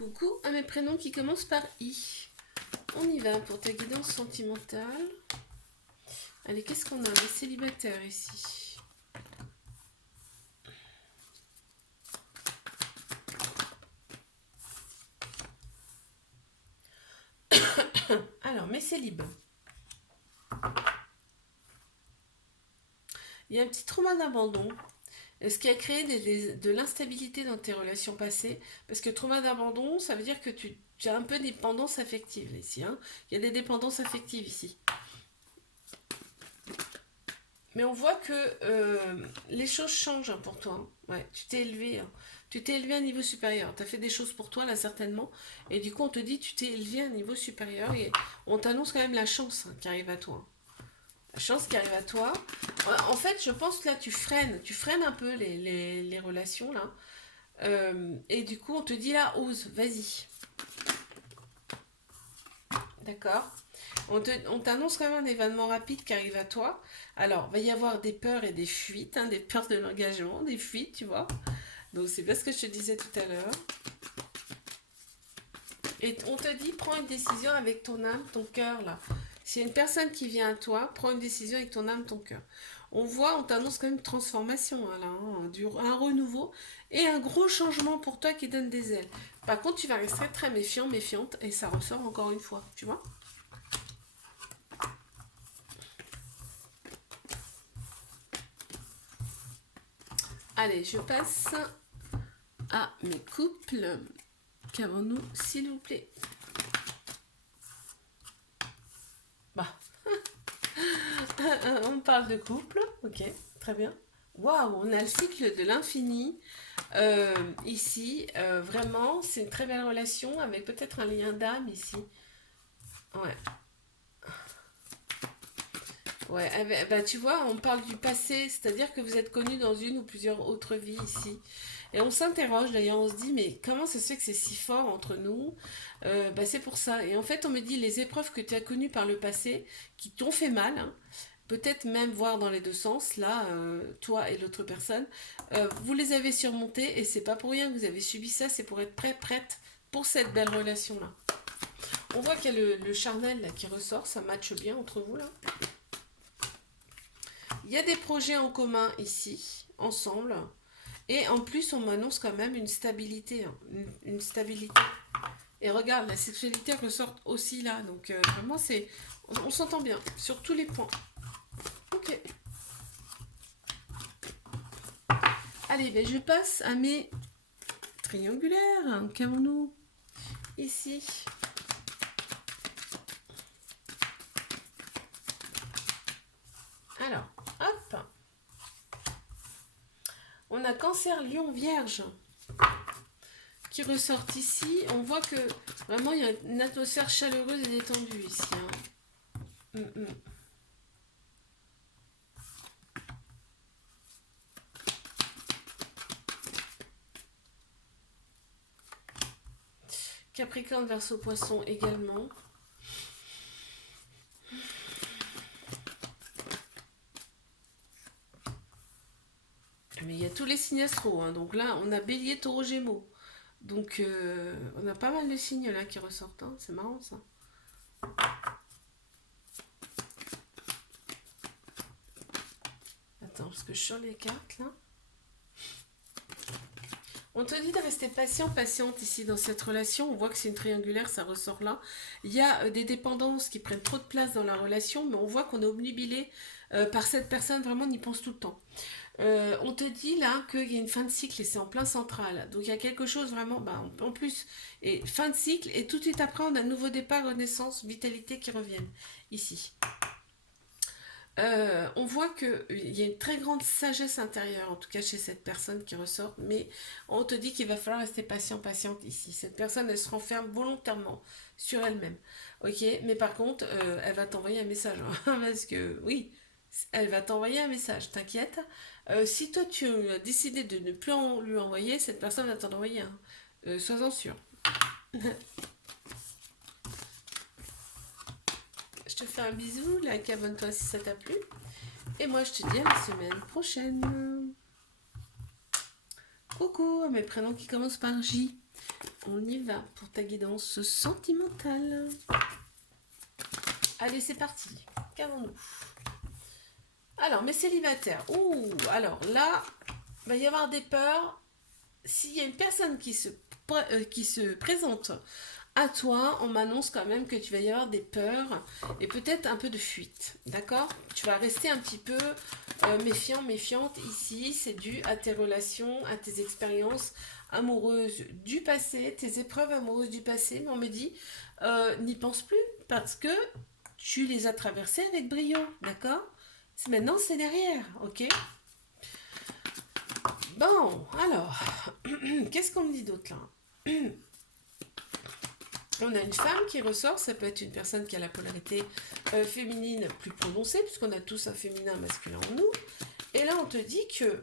Coucou à mes prénoms qui commencent par I. On y va pour ta guidance sentimentale. Allez, qu'est-ce qu'on a? Les célibataires ici. Alors, mes célibes. Il y a un petit trauma d'abandon. Ce qui a créé de l'instabilité dans tes relations passées. Parce que trauma d'abandon, ça veut dire que tu as un peu de dépendance affective ici. Hein. Il y a des dépendances affectives ici. Mais on voit que les choses changent pour toi. Hein. Ouais, tu t'es élevé. Hein. Tu t'es élevé à un niveau supérieur. Tu as fait des choses pour toi, là, certainement. Et du coup, on te dit, tu t'es élevé à un niveau supérieur. Et on t'annonce quand même la chance qui arrive à toi. La chance qui arrive à toi. En fait, je pense que là, tu freines un peu les relations, là. Et du coup, on te dit, là, ose, vas-y. D'accord. On t'annonce quand même un événement rapide qui arrive à toi. Alors, il va y avoir des peurs et des fuites, hein, des peurs de l'engagement, des fuites, tu vois. Donc, c'est bien ce que je te disais tout à l'heure. Et on te dit, prends une décision avec ton âme, ton cœur, là. S'il y a une personne qui vient à toi, prends une décision avec ton âme, ton cœur. On t'annonce quand même une transformation, hein, là, hein, un renouveau et un gros changement pour toi qui donne des ailes. Par contre, tu vas rester très méfiant, méfiante, et ça ressort encore une fois, tu vois. Allez, je passe à mes couples. Qu'avons-nous, s'il vous plaît? Bah. On parle de couple. Ok, très bien. Waouh, on a le cycle de l'infini. Ici, vraiment, c'est une très belle relation avec peut-être un lien d'âme ici. Ouais. Ouais, bah, tu vois, on parle du passé, c'est-à-dire que vous êtes connus dans une ou plusieurs autres vies ici. Et on s'interroge d'ailleurs, on se dit, mais comment ça se fait que c'est si fort entre nous? Bah, c'est pour ça. Et en fait, on me dit, les épreuves que tu as connues par le passé, qui t'ont fait mal, hein, peut-être même voir dans les deux sens, là, toi et l'autre personne, vous les avez surmontées et c'est pas pour rien que vous avez subi ça, c'est pour être prête pour cette belle relation-là. On voit qu'il y a le charnel là, qui ressort, ça matche bien entre vous là. Il y a des projets en commun ici, ensemble. Et en plus, on m'annonce quand même une stabilité. Hein, une stabilité. Et regarde, la sexualité ressort aussi là. Donc vraiment, on s'entend bien sur tous les points. Ok. Allez, ben, je passe à mes triangulaires. Qu'avons-nous ici? Alors, hop. On a Cancer, Lion, Vierge qui ressortent ici. On voit que vraiment il y a une atmosphère chaleureuse et détendue ici. Hein. Capricorne, Verseau, Poisson également. Mais il y a tous les signes astro. Hein. Donc là, on a Bélier, Taureau, Gémeaux. Donc on a pas mal de signes là qui ressortent. Hein. C'est marrant ça. Attends, parce que je sors les cartes là. On te dit de rester patient, patiente ici dans cette relation. On voit que c'est une triangulaire, ça ressort là. Il y a des dépendances qui prennent trop de place dans la relation, mais on voit qu'on est obnubilé par cette personne. Vraiment, on y pense tout le temps. On te dit là qu'il y a une fin de cycle et c'est en plein central. Donc il y a quelque chose vraiment, bah, en plus, et fin de cycle et tout de suite après on a un nouveau départ, renaissance, vitalité qui reviennent ici. On voit qu'il y a une très grande sagesse intérieure, en tout cas chez cette personne qui ressort, mais on te dit qu'il va falloir rester patient, patiente ici. Cette personne, elle se renferme volontairement sur elle-même. Ok, mais par contre, elle va t'envoyer un message, hein, parce que oui, elle va t'envoyer un message, t'inquiète. Si toi tu as décidé de ne plus lui envoyer, cette personne va t'en envoyer un. Sois-en sûr. Je te fais un bisou, like, abonne-toi si ça t'a plu. Et moi, je te dis à la semaine prochaine. Coucou, mes prénoms qui commencent par J. on y va pour ta guidance sentimentale. Allez, c'est parti. Qu'avons-nous? Alors, mes célibataires. Ouh, alors là, il va y avoir des peurs. S'il y a une personne qui se présente à toi, on m'annonce quand même que tu vas y avoir des peurs et peut-être un peu de fuite. D'accord? Tu vas rester un petit peu méfiant, méfiante ici. C'est dû à tes relations, à tes expériences amoureuses du passé, tes épreuves amoureuses du passé. Mais on me dit, n'y pense plus parce que tu les as traversées avec brio. D'accord? Maintenant, c'est derrière. Ok? Bon, alors, qu'est-ce qu'on me dit d'autre là? On a une femme qui ressort, ça peut être une personne qui a la polarité féminine plus prononcée, puisqu'on a tous un féminin, un masculin en nous. Et là, on te dit que...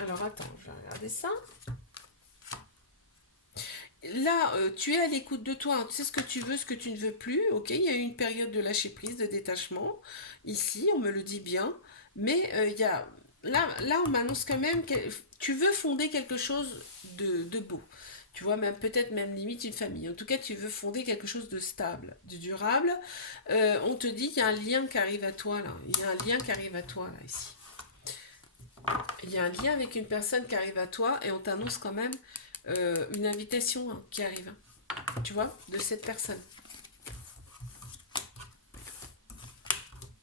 Alors, attends, je vais regarder ça. Là, tu es à l'écoute de toi, hein, tu sais ce que tu veux, ce que tu ne veux plus, ok? Il y a eu une période de lâcher prise, de détachement, ici, on me le dit bien, mais il y a... Là, on m'annonce quand même que tu veux fonder quelque chose de beau. Tu vois, même peut-être même limite une famille. En tout cas, tu veux fonder quelque chose de stable, de durable. On te dit qu'il y a un lien qui arrive à toi, là. Il y a un lien qui arrive à toi, là, ici. Il y a un lien avec une personne qui arrive à toi et on t'annonce quand même une invitation hein, qui arrive, tu vois, de cette personne.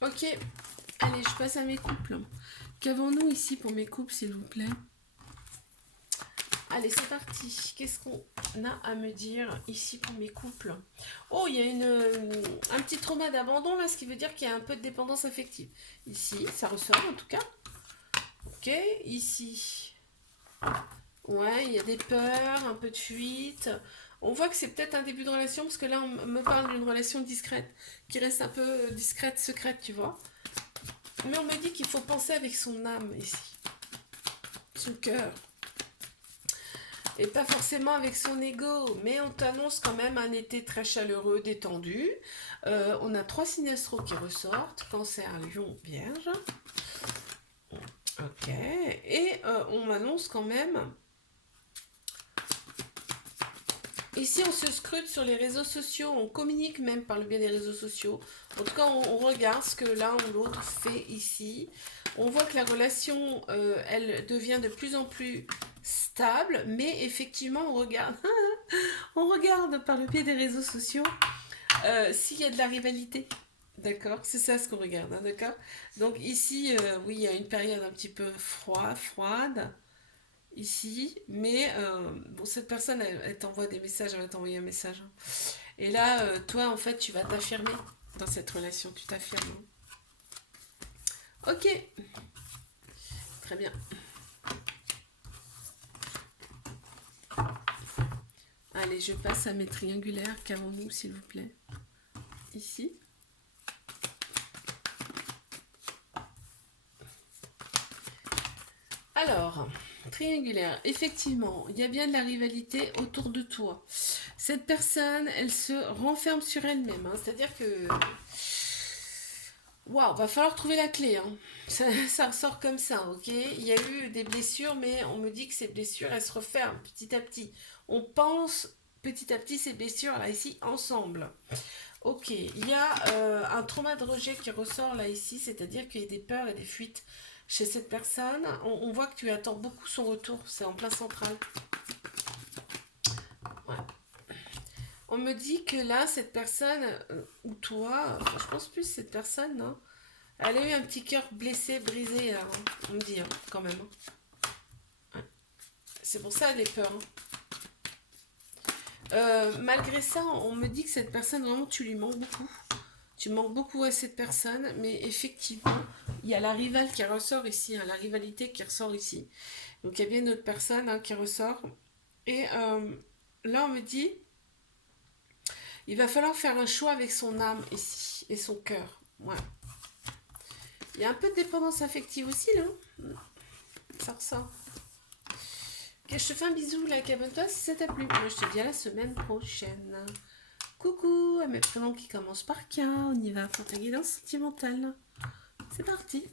Ok, allez, je passe à mes couples. Qu'avons-nous ici pour mes couples, s'il vous plaît? Allez, c'est parti. Qu'est-ce qu'on a à me dire ici pour mes couples? Oh, il y a un petit trauma d'abandon, là, ce qui veut dire qu'il y a un peu de dépendance affective. Ici, ça ressort en tout cas. Ok, ici. Ouais, il y a des peurs, un peu de fuite. On voit que c'est peut-être un début de relation, parce que là, on me parle d'une relation discrète, qui reste un peu discrète, secrète, tu vois. Mais on me dit qu'il faut penser avec son âme ici, son cœur. Et pas forcément avec son ego, mais on t'annonce quand même un été très chaleureux, détendu. On a 3 signes astro qui ressortent, Cancer, Lion, Vierge. Ok, et on m'annonce quand même... Ici, on se scrute sur les réseaux sociaux, on communique même par le biais des réseaux sociaux. En tout cas, on regarde ce que l'un ou l'autre fait ici. On voit que la relation, elle devient de plus en plus stable, mais effectivement, on regarde par le biais des réseaux sociaux s'il y a de la rivalité. D'accord, c'est ça ce qu'on regarde, hein, d'accord. Donc ici, oui, il y a une période un petit peu froide ici, mais bon, cette personne, elle t'envoie des messages, elle va t'envoyer un message. Hein. Et là, toi, en fait, tu vas t'affirmer dans cette relation, tu t'affirmes. Ok, très bien. Allez, je passe à mes triangulaires. Qu'avons-nous, s'il vous plaît? Ici. Alors, triangulaire, effectivement, il y a bien de la rivalité autour de toi. Cette personne, elle se renferme sur elle-même. Hein, c'est-à-dire que... Waouh, va falloir trouver la clé. Hein. Ça ressort comme ça, ok? Il y a eu des blessures, mais on me dit que ces blessures, elles se referment petit à petit. On pense petit à petit ces blessures, là, ici, ensemble. Ok, il y a un trauma de rejet qui ressort, là, ici, c'est-à-dire qu'il y a des peurs et des fuites chez cette personne. On voit que tu attends beaucoup son retour, c'est en plein central. Ouais. On me dit que là, cette personne, ou toi, enfin, je pense plus cette personne, non? Elle a eu un petit cœur blessé, brisé, là, hein, on me dit, hein, quand même. Ouais. C'est pour ça, les peurs. Hein. Malgré ça, on me dit que cette personne, vraiment, tu lui manques beaucoup. Tu manques beaucoup à cette personne, mais effectivement, il y a la rivale qui ressort ici, hein, la rivalité qui ressort ici. Donc il y a bien une autre personne hein, qui ressort. Et là, on me dit, il va falloir faire un choix avec son âme ici, et son cœur. Ouais. Il y a un peu de dépendance affective aussi, là. Ça ressort. Ok, je te fais un bisou, là, abonne-toi si ça t'a plu. Moi, je te dis à la semaine prochaine. Coucou à mes prénoms qui commencent par K. On y va pour ta guidance sentimentale. C'est parti.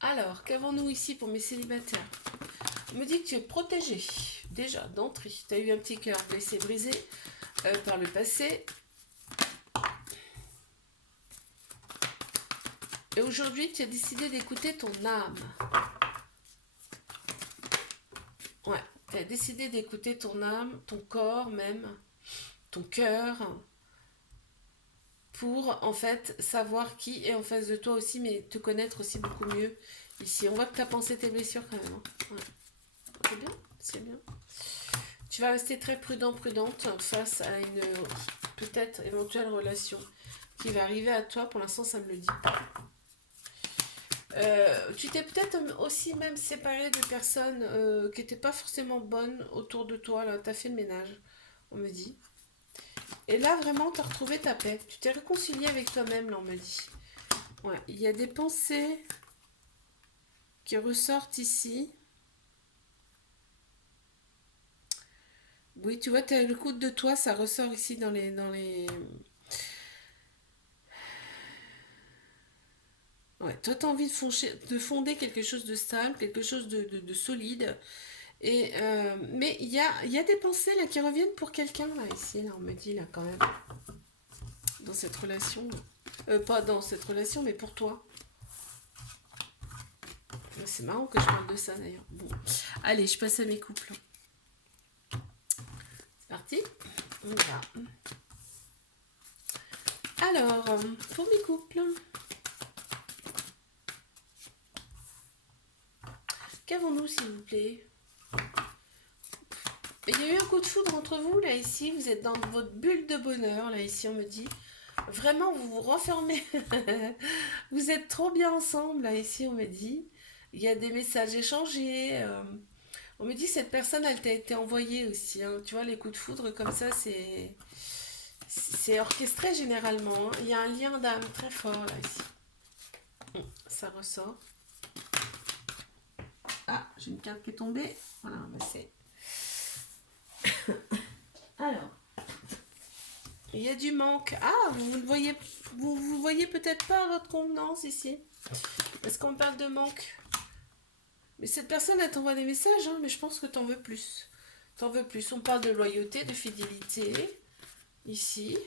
Alors, qu'avons-nous ici pour mes célibataires? On me dit que tu es protégé. Déjà, d'entrée. Tu as eu un petit cœur blessé, brisé par le passé. Et aujourd'hui, tu as décidé d'écouter ton âme. Ouais, tu as décidé d'écouter ton âme, ton corps même, ton cœur, pour en fait savoir qui est en face de toi aussi, mais te connaître aussi beaucoup mieux ici. On voit que tu as pensé tes blessures quand même. Hein. Ouais. C'est bien, c'est bien. Tu vas rester très prudente face à une peut-être éventuelle relation qui va arriver à toi. Pour l'instant, ça me le dit. Tu t'es peut-être aussi même séparé de personnes qui n'étaient pas forcément bonnes autour de toi. Là, tu as fait le ménage, on me dit. Et là, vraiment, tu as retrouvé ta paix. Tu t'es réconcilié avec toi-même, là, on me dit. Ouais, il y a des pensées qui ressortent ici. Oui, tu vois, tu as le coup de toi, ça ressort ici dans les. Ouais, toi, tu as envie de fonder quelque chose de stable, quelque chose de solide. Mais il y a des pensées là qui reviennent pour quelqu'un, là, ici, là, on me dit, là, quand même, dans cette relation. Pas dans cette relation, mais pour toi. C'est marrant que je parle de ça, d'ailleurs. Bon, allez, je passe à mes couples. C'est parti. On va. Alors, pour mes couples, qu'avons-nous, s'il vous plaît? Il y a eu un coup de foudre entre vous, là, ici. Vous êtes dans votre bulle de bonheur, là, ici, on me dit. Vraiment, vous vous renfermez. Vous êtes trop bien ensemble, là, ici, on me dit. Il y a des messages échangés. On me dit, cette personne, elle t'a été envoyée aussi. Hein. Tu vois, les coups de foudre, comme ça, c'est orchestré, généralement. Hein. Il y a un lien d'âme très fort, là, ici. Ça ressort. Ah, j'ai une carte qui est tombée. Voilà, bah c'est... Alors, il y a du manque. Ah, vous voyez peut-être pas à votre convenance ici. Est-ce qu'on parle de manque? Mais cette personne, elle t'envoie des messages, hein, mais je pense que t'en veux plus. T'en veux plus. On parle de loyauté, de fidélité. Ici.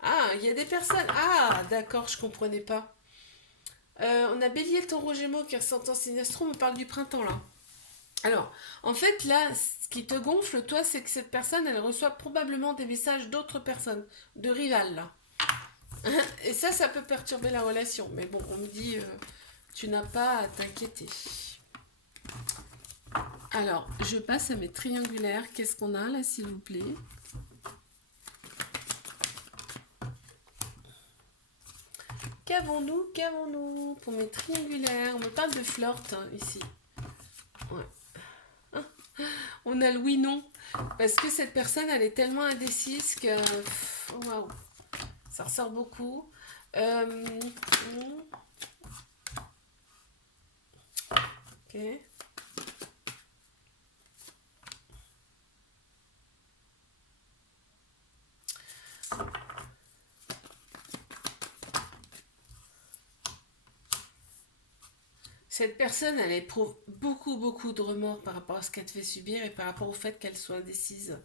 Ah, il y a des personnes. Ah, d'accord, je comprenais pas. On a Bélier, le Taureau, Gémeaux qui ressortent en signe astro. On parle du printemps là. Alors, en fait, là, ce qui te gonfle, toi, c'est que cette personne, elle reçoit probablement des messages d'autres personnes, de rivales, là. Et ça peut perturber la relation. Mais bon, on me dit, tu n'as pas à t'inquiéter. Alors, je passe à mes triangulaires. Qu'est-ce qu'on a là, s'il vous plaît? Qu'avons-nous pour mes triangulaires? On me parle de flirt, hein, ici. Ouais. On a le oui-non. Parce que cette personne, elle est tellement indécise que... Waouh. Ça ressort beaucoup. Ok. Cette personne, elle éprouve beaucoup de remords par rapport à ce qu'elle te fait subir et par rapport au fait qu'elle soit indécise.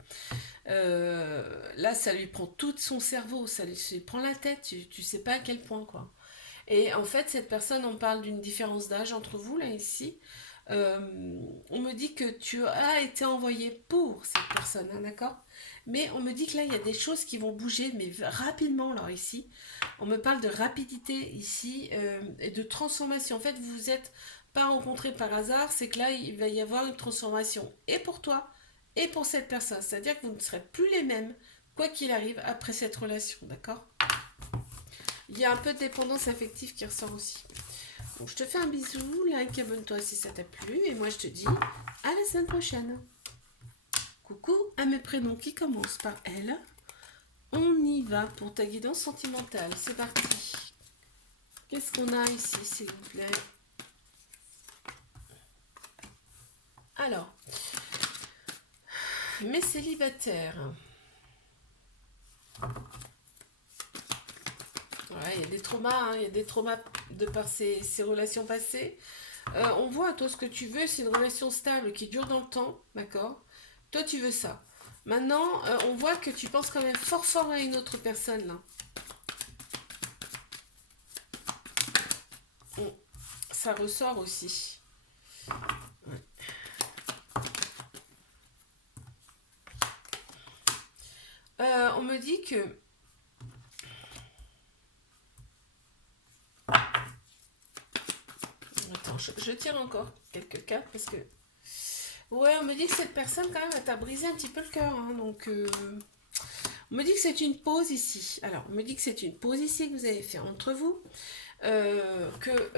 Là, ça lui prend tout son cerveau, ça lui prend la tête, tu sais pas à quel point, quoi. Et en fait, cette personne, on parle d'une différence d'âge entre vous, là, ici. Euh, on me dit que tu as été envoyé pour cette personne, hein, d'accord? Mais on me dit que là, il y a des choses qui vont bouger, mais rapidement, là, ici. On me parle de rapidité, ici, et de transformation. En fait, vous vous êtes pas rencontrés par hasard, c'est que là, il va y avoir une transformation. Et pour toi, et pour cette personne. C'est-à-dire que vous ne serez plus les mêmes, quoi qu'il arrive, après cette relation, d'accord? Il y a un peu de dépendance affective qui ressort aussi. Bon, je te fais un bisou, like, abonne-toi si ça t'a plu, et moi je te dis à la semaine prochaine. Coucou à mes prénoms qui commencent par L. On y va pour ta guidance sentimentale. C'est parti. Qu'est-ce qu'on a ici, s'il vous plaît? Alors, mes célibataires. Ouais, il y a des traumas, hein, il y a des traumas de par ces relations passées. On voit, toi, ce que tu veux, c'est une relation stable qui dure dans le temps, d'accord? Toi, tu veux ça. Maintenant, on voit que tu penses quand même fort fort à une autre personne, là. On- Ça ressort aussi. Ouais. On me dit que... Attends, je tire encore quelques cartes parce que... Ouais, on me dit que cette personne, quand même, elle t'a brisé un petit peu le cœur, hein, donc... On me dit que c'est une pause ici. Alors, on me dit que c'est une pause ici que vous avez fait entre vous. Que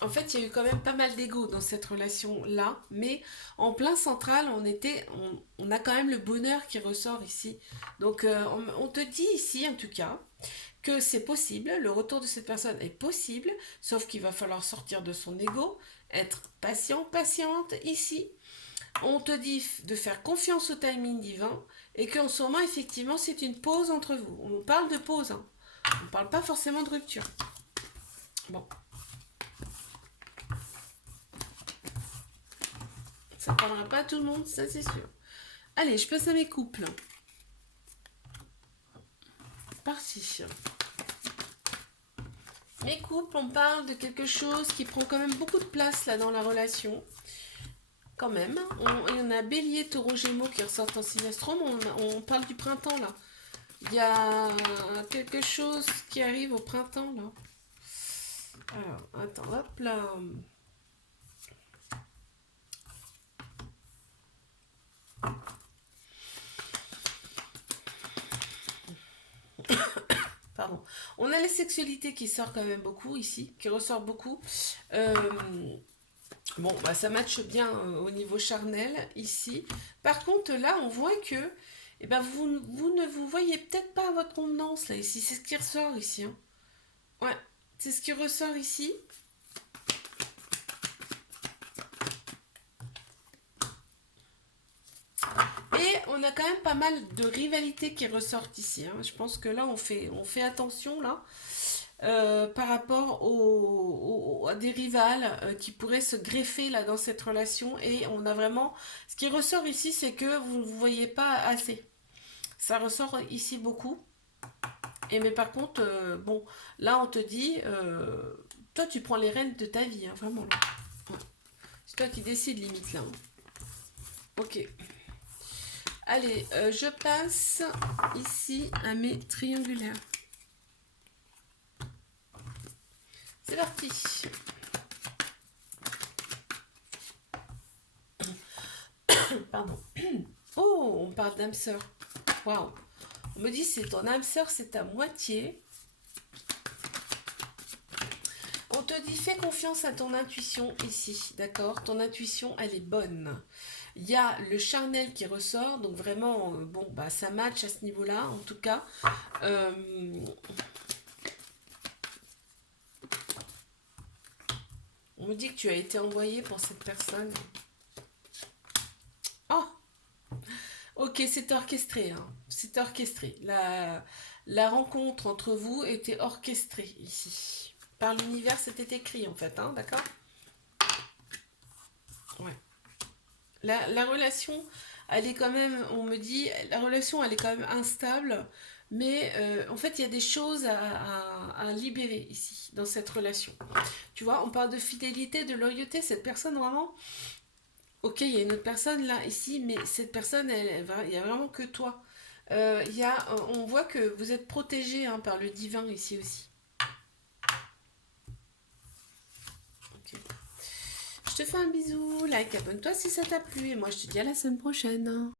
en fait, il y a eu quand même pas mal d'ego dans cette relation-là, mais en plein central, on a quand même le bonheur qui ressort ici. Donc, on te dit ici, en tout cas, que c'est possible, le retour de cette personne est possible, sauf qu'il va falloir sortir de son ego, être patient, patiente ici. On te dit de faire confiance au timing divin et qu'en ce moment, effectivement, c'est une pause entre vous. On parle de pause, hein. On ne parle pas forcément de rupture. Bon, ça ne parlera pas à tout le monde, ça c'est sûr. Allez, je passe à mes couples. Parti. Mes couples, on parle de quelque chose qui prend quand même beaucoup de place là dans la relation. Quand même. On a Bélier, Taureau, Gémeaux qui ressortent en signe astro, on parle du printemps là. Il y a quelque chose qui arrive au printemps là. Alors, attends, hop là. Pardon. On a la sexualité qui sort quand même beaucoup ici, qui ressort beaucoup. Euh, bon, bah, ça matche bien au niveau charnel ici. Par contre, là, on voit que eh ben, vous ne vous voyez peut-être pas à votre contenance là ici. C'est ce qui ressort ici, hein. Ouais, c'est ce qui ressort ici. Et on a quand même pas mal de rivalités qui ressortent ici, hein. Je pense que là, on fait attention là. Par rapport à des rivales qui pourraient se greffer là dans cette relation et on a vraiment ce qui ressort ici c'est que vous ne vous voyez pas assez, ça ressort ici beaucoup et mais par contre bon là on te dit toi tu prends les rênes de ta vie, hein, vraiment là. Ouais. C'est toi qui décides limite là, hein. Ok, allez, je passe ici à mes triangulaires, c'est parti. Pardon. Oh, on parle d'âme sœur. Waouh. On me dit c'est ton âme sœur, c'est ta moitié. On te dit fais confiance à ton intuition ici, d'accord? Ton intuition, elle est bonne. Il y a le charnel qui ressort, donc vraiment, bon, bah ça match à ce niveau-là, en tout cas. Euh, on me dit que tu as été envoyé pour cette personne. Oh, ok, c'est orchestré, hein. C'est orchestré. La rencontre entre vous était orchestrée ici. Par l'univers, c'était écrit en fait, hein, d'accord? Ouais. La relation, elle est quand même, on me dit, la relation, elle est quand même instable, mais en fait, il y a des choses à libérer ici, dans cette relation. Tu vois, on parle de fidélité, de loyauté, cette personne vraiment, ok, il y a une autre personne là, ici, mais cette personne, il y a vraiment que toi. On voit que vous êtes protégé hein, par le divin ici aussi. Ok. Je te fais un bisou, like, abonne-toi si ça t'a plu, et moi je te dis à la semaine prochaine.